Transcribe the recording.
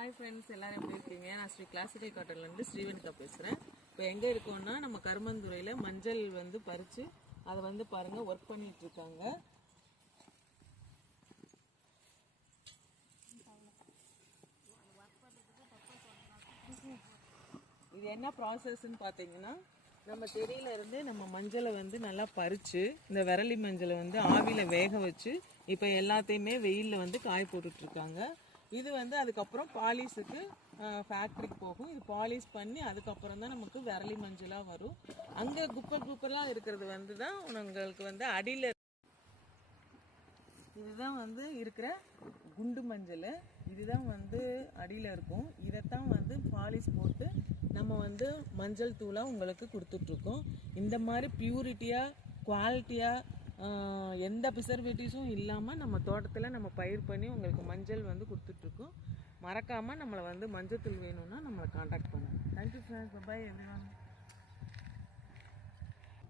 Hi friends, எல்லாரும் எப்படி இருக்கீங்க? நான் ஸ்ரீ கிளாசிக்கல் காட்டன்லேருந்து ஸ்ரீவனிகா பேசுகிறேன். இப்போ எங்கே இருக்கோம்னா நம்ம கருமந்துறையில் மஞ்சள் வந்து பறித்து அதை வந்து பாருங்கள் ஒர்க் பண்ணிட்டு இருக்காங்க. இது என்ன ப்ராசஸ்ன்னு பார்த்தீங்கன்னா, நம்ம செடியிலேருந்து நம்ம மஞ்சளை வந்து நல்லா பறித்து இந்த விரலி மஞ்சளை வந்து ஆவியில் வேக வச்சு இப்போ எல்லாத்தையுமே வெயிலில் வந்து காய போட்டுட்ருக்காங்க. இது வந்து அதுக்கப்புறம் பாலிஷுக்கு ஃபேக்ட்ரிக்கு போகும். இது பாலிஷ் பண்ணி அதுக்கப்புறம் தான் நமக்கு விரலி மஞ்சளாக வரும். அங்கே குப்பெல்லாம் இருக்கிறது வந்து தான் உங்களுக்கு வந்து அடியில் இதுதான் வந்து இருக்கிற குண்டு மஞ்சள். இதுதான் வந்து அடியில் இருக்கும். இதைத்தான் வந்து பாலிஷ் போட்டு நம்ம வந்து மஞ்சள் தூளாக உங்களுக்கு கொடுத்துட்ருக்கோம். இந்த மாதிரி பியூரிட்டியாக குவாலிட்டியாக எந்த ப்ரிசர்வேட்டிவ்ஸும் இல்லாமல் நம்ம தோட்டத்தில் நம்ம பயிர் பண்ணி உங்களுக்கு மஞ்சள் வந்து கொடுத்துட்ருக்கோம். மறக்காமல் நம்மளை வந்து மஞ்சள் தூள் வேணும்னா நம்மளை காண்டாக்ட் பண்ணுங்கள். Thank you friends. By everyone.